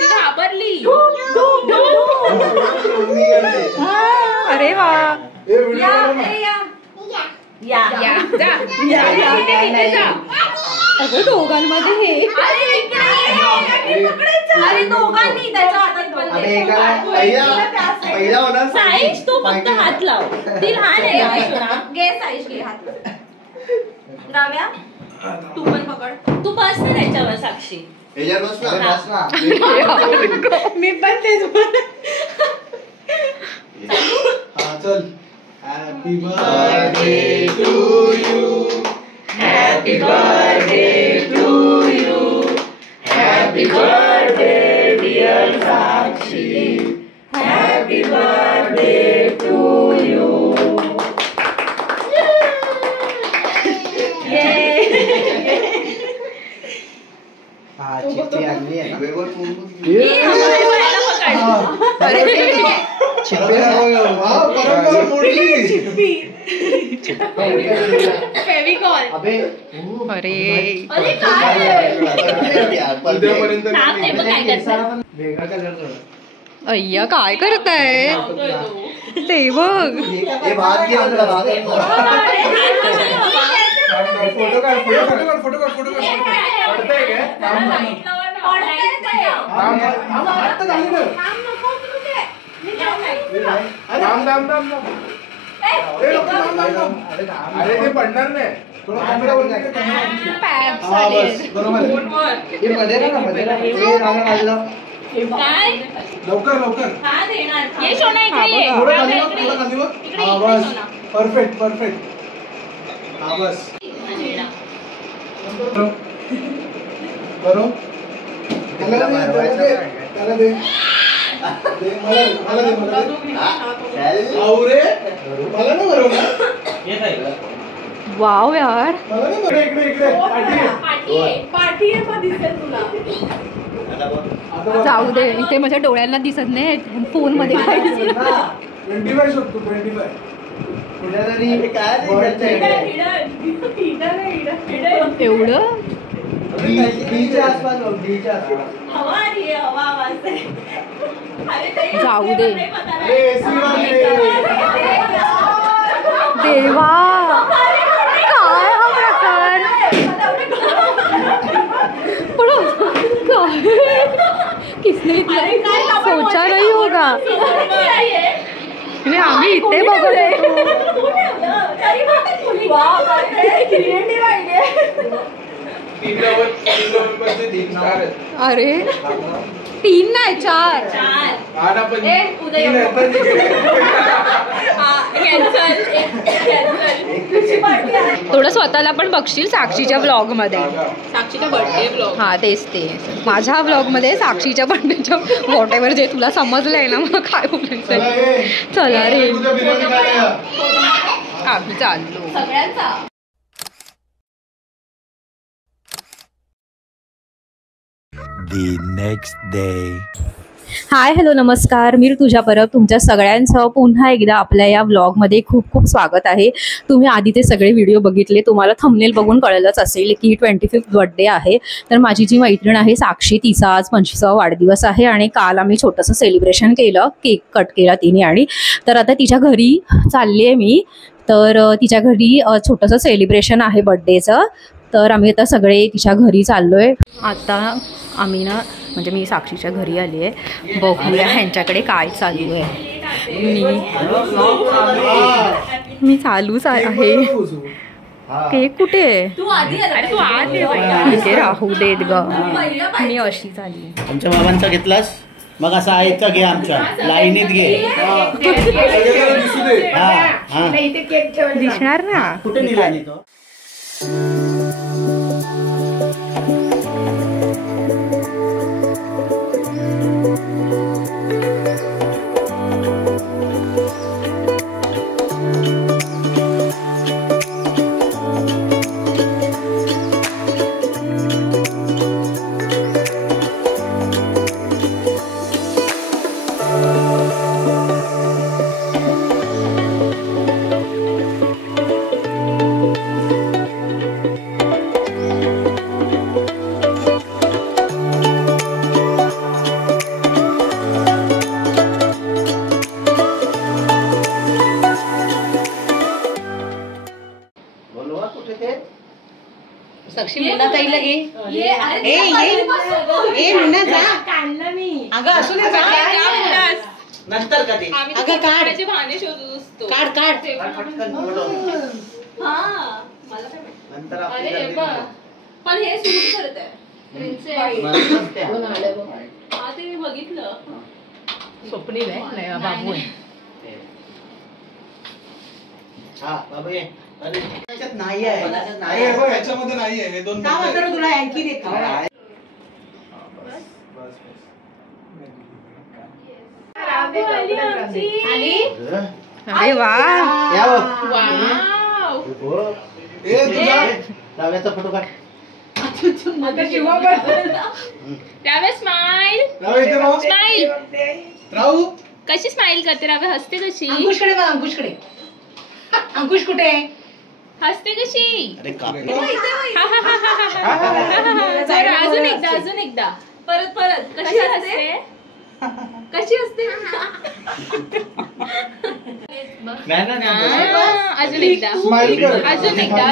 घाबरली. अरे वा. अगं दोघांमध्ये हे साईश तू फक्त हात लाव. ती लहान आहे. राव्या तू पण पकड. तू बस ना त्याच्यावर साक्षी. मी पण तेच चल. Happy birthday to you. Happy birthday to you. Happy birthday dear Sakshi. Happy birthday to you. चिट्ठी आणली आहे ना. अय्या काय करताय ते बघ. अरे ते पडणार नाही. लवकर लवकर. Perfect perfect. हा बस बरोबर. त्याला दे. मला दे. मला ना बरोबर. वाव यार. इकडे पाठी दिसते तुला. जाऊ दे इथे माझ्या डोळ्यांना दिसत नाही. फोन मध्ये काय 25 शोधतो. 25 एवढं जाऊ दे. देवा काय हा प्रकार. किसने सोचा नहीं होगा. आम्ही इथे बघतोय. अरे 3 नाही 4. थोडं स्वतःला पण बघशील साक्षीच्या ब्लॉग मध्ये. साक्षीचा बर्थडे ब्लॉग. हा तेच ते माझ्या ब्लॉग मध्ये साक्षीच्या बर्थडेच्या व्हॉट एव्हर जे तुला समजलंय ना मला काय बोलायचं. चला रे आम्ही चाललो. सगळ्यांचा The next day. Hi hello नमस्कार. मी तुझ्या परब तुमच्या सगळ्यांचं पुन्हा एकदा आपल्या या व्लॉगमध्ये खूप खूप स्वागत आहे. तुम्ही आधी ते सगळे व्हिडिओ बघितले. तुम्हाला थंबनेल बघून कळलंच असेल की 25th बर्थडे आहे. तर माझी जी मैत्रीण आहे साक्षी तिचा आज 25वा वाढदिवस आहे आणि काल आम्ही छोटंसं सेलिब्रेशन केलं. केक कट केला तिने आणि तर आता तिच्या घरी चालली आहे मी. तर तिच्या घरी छोटंसं सेलिब्रेशन आहे बर्थडेचं. तर आम्ही आता सगळे तिच्या घरी चाललो आहे. आता आम्ही ना म्हणजे मी साक्षीच्या घरी आली आहे. बघूया ह्यांच्याकडे काय चालू आहे. मी चालूच आहे. केक कुठे आहे. राहू देत ग. मी अशीच आली. आमच्या बाबांचा घेतलास मग असा आहे का घे. आमच्या लाईनीत घे. दिसणार ना कुठे निघाला तो. मीनाताईला घे. ए मीना जा. काढलं मी. अगं असू दे जा. नंतर कधी अगं काढ. भाने शोधत असतो. काढ काढ. हा मला काय नंतर अरे पण हे सूट करत आहे हा ते मी बघितलं. स्वप्नील आहे बाबू आहे. हा बाबू ये. अरे त्याच्यात नाही आहे. नाही आहे बघ, याच्यामध्ये नाही आहे. हे दोन का म्हणतो तुला आणखी देत बस आली. अरे वा या बघ. वाव हो. ए तुझा राव्याचा फोटो काढ. रावे स्माइल राव इथे राव. स्माइल राहू कशी स्माइल करते रावे हसते कशी अंकुशकडे बघ. अंकुशकडे. अंकुश कुठे आहे? हसते कशी अरे कापी. अजून एकदा परत कशी हसते कशी असते अजून एकदा स्माइल कर. अजून एकदा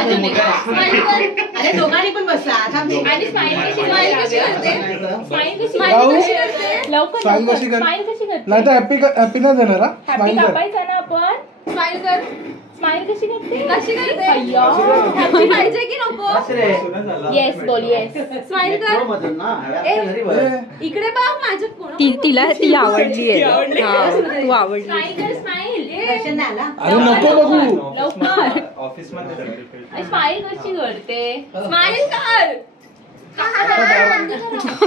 स्माइल कर. अरे दोघांनी पण बसला. आणि स्माइल कशी करते राहू. लवकर स्माइल कशी कर. स्माइल कशी करते नाही तर हॅपी नाही देणार हा. हॅपी स्माइल कर. कापायचा ना आपण स्माइल कर स्माइल कशी करते हॅपी पाहिजे की नको येस बोल येस स्माइल कर मधून ना घरी बघ. इकडे बघ माझ्या कोण तिला ती आवडली आहे तू आवडली स्माइल कर स्माइल आला. अरे नको बघू. लवकर ऑफिस मध्ये स्माइल कशी करते स्माइल कर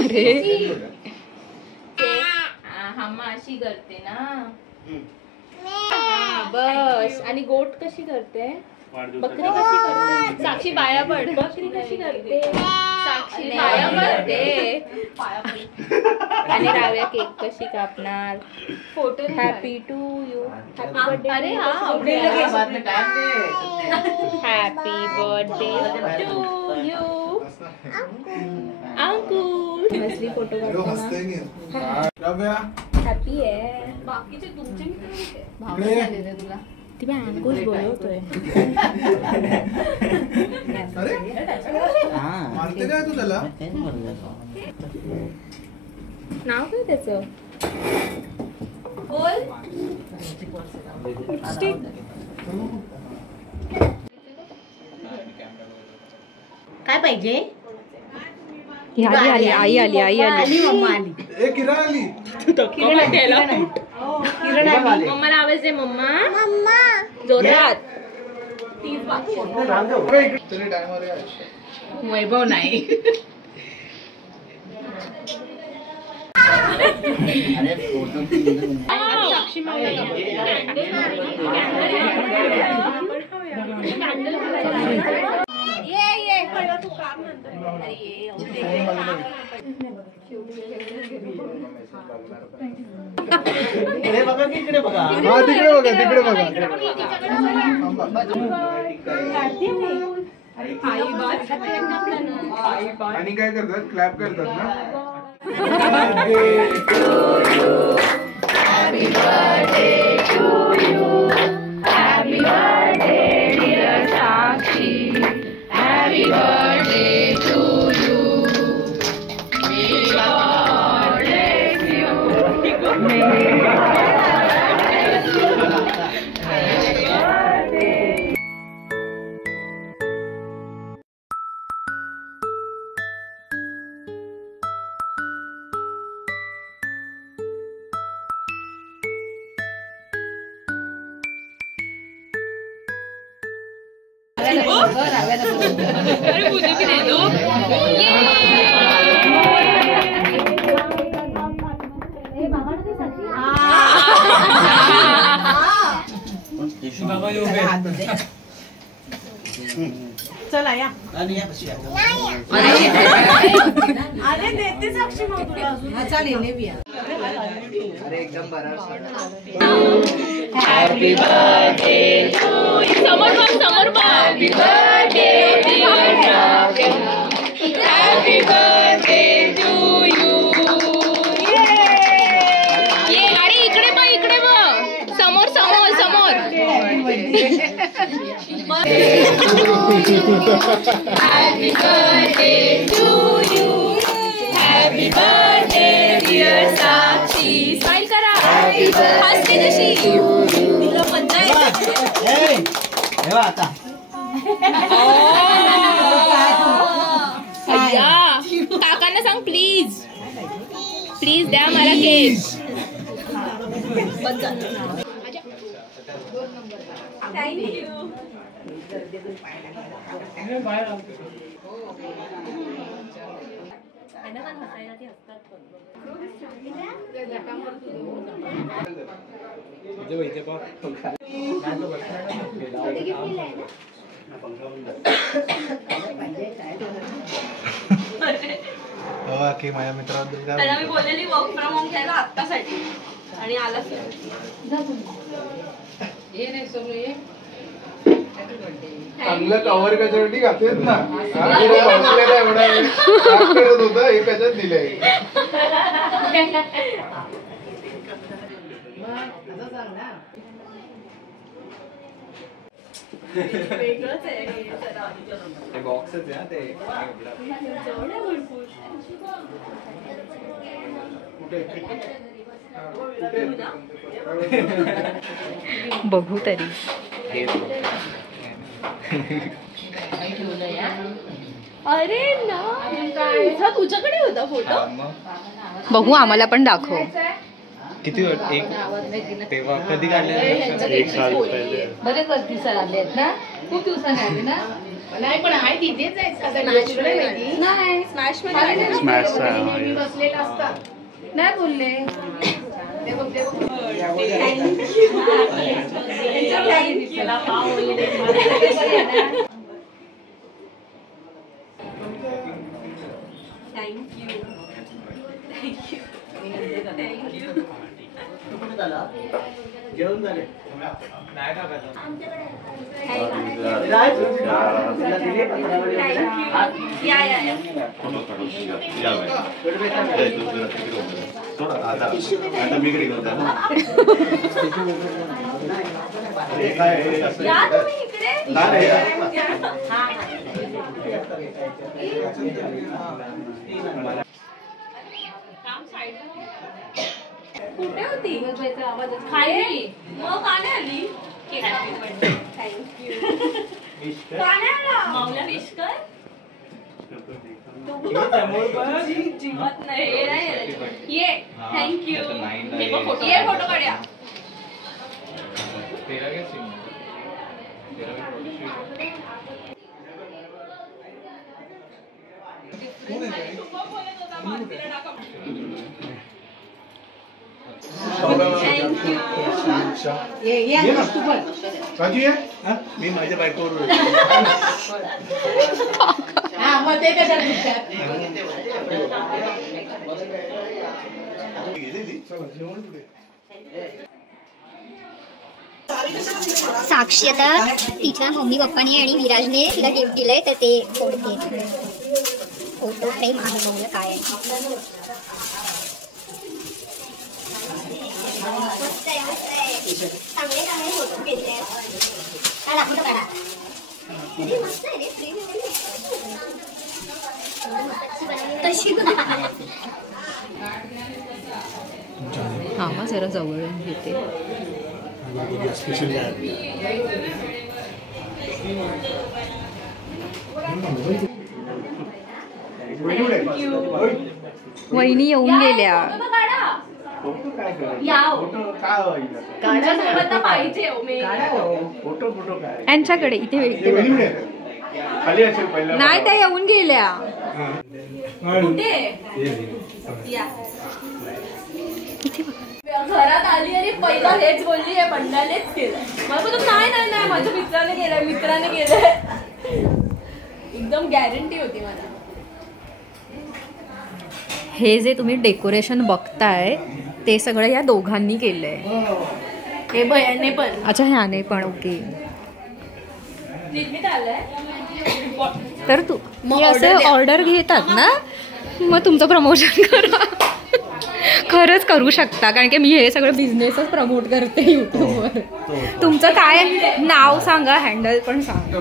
अरे हम्मा अशी करते ना बस. आणि गोट कशी करते बकरी कशी करते साक्षी पाया पड बकरी कशी करते साक्षी पाया पडते आणि राव्या केक कशी कापणार photo happy to you happy birthday अरे हा happy birthday to you Ankush मछली फोटो काढतो राव्या हॅपी आहे बाकीचे तुमचे इकडे. तुला ती बा अंकुश बोलवतोय अरे मारते काय तू त्याला. नाव काय त्याचं बोल काय पाहिजे? आई आली मम्मा आली. ए किरण आली. किरण आली. मम्माला आवाज दे मम्मा जोरात तरी टायमर आहे. वैभव नाही. इकडे बघा की इकडे बघा. हा तिकडे बघा तिकडे बघा. आणि काय करतात क्लॅप करतात ना. अरे मुझे भी दे दो चला या. आणि या बसूया. अरे देते साक्षी मग तुला अजून. हा चालेल नेऊया. अरे एकदम बरं. हॅपी बर्थडे समोर बघ happy birthday happy birthday to you ये अरे इकडे बघ समोर स्माइल करा. हसते जशी. तिला मज्जा येते. आता काकांना सांग प्लीज प्लीज द्या मला केक. माझ्या मित्राबद्दल त्याला मी बोललेली वर्क फ्रॉम होम घ्यायला आत्तासाठी आणि आलाच चांगलं कव्हर कशासाठी घातलेत ना. एवढा वेळ करत होता हे कशात दिलंय. वेगळंच आहे ते बॉक्सच आहे ते बघू तरी. अरे ना तुझ्याकडे होता फोटो. बघू आम्हाला पण दाखव. किती एक तेव्हा कधी काढले. बरेच दिवसाला आले आहेत ना. खूप दिवसाने आले ना. नाही पण आहे तिथेच नाही स्मॅश मध्ये बसलेला असतात नाही बोलले. जेवण झाले. कुठे होती खाली मग का नाही आली. थँक्यू. का नाही आला मावला विश कर. जिवत नाही ये. थँक्यू. ये फोटो काढूया. मी माझ्या बायकोवर साक्षी आता तिच्या मम्मी पप्पानी आणि विराजने तिला गिफ्ट दिलंय तर ते फोडते. फोटो फ्रेम आहे बघूया काय आहे. चांगले चांगले फोटो घेतले. काढा फोटो काढा. मस्त आहे रे फ्रेम. तशी हा मग जरा जवळ घेते. वहिनी येऊन गेल्या. यांच्याकडे इथे नाही त्या येऊन गेल्या. घरात आली आणि पहिला हेच बोलली आहे पंडालेच केलं. मला बोलतो नाही माझ्या मित्राने केलंय. एकदम गॅरंटी होती मला. हे जे तुम्ही डेकोरेशन बघताय ते सगळं या दोघांनी केलंय. हे भयाने पण. अच्छा ह्याने पण. ओके. निर्मित आलंय तर तू असं ऑर्डर घेतात ना मग तुमचं प्रमोशन करा. खरंच करू शकता, कारण की मी हे सगळं बिझनेसच प्रमोट करते यूट्यूबवर. तुमचं काय नाव सांगा, हँडल पण सांगा,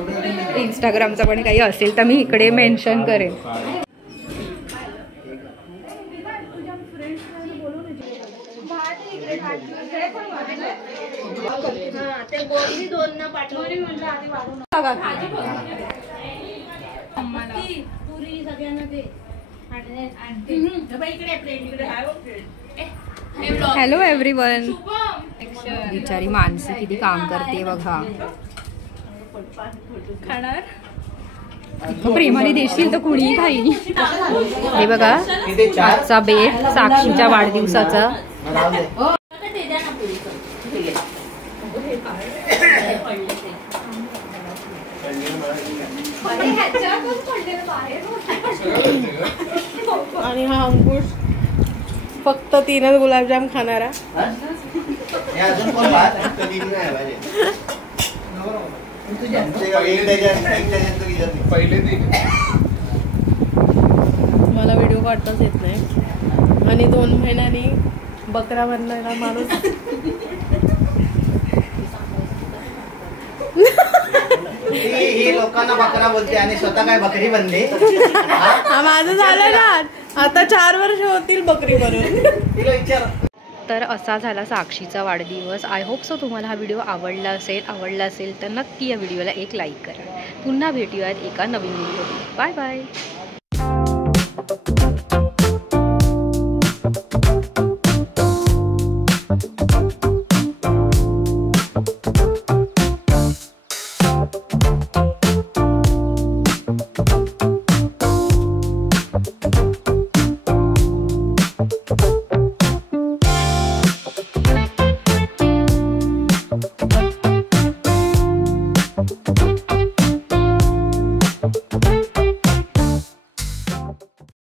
इंस्टाग्रामचं पण काही असेल तर मी इकडे मेन्शन करेन. Hello everyone. बिचारी मानसी किती काम करते बघा. खाणार प्रेमाने देशील तर कुणीही खाईल. हे बघा आजचा बेत साक्षीच्या वाढदिवसाचा. आणि हा अंकुश फक्त 3च गुलाबजाम खाणारा. मला व्हिडिओ काढताच येत नाही आणि 2 महिन्यांनी बकरा बनलेला माणूस. ही लोकांना बकरा बोलते आणि स्वतः काय बकरी बनली. माझं झालं ना, आता 4 वर्ष होतील बकरी बनून. तिला विचार. तर असा झाला साक्षीचा वाढदिवस. आय होप सो तुम्हाला हा व्हिडिओ आवडला असेल तर नक्की या व्हिडिओला एक लाईक करा. पुन्हा भेटूयात एका नवीन व्हिडिओ. Bye bye.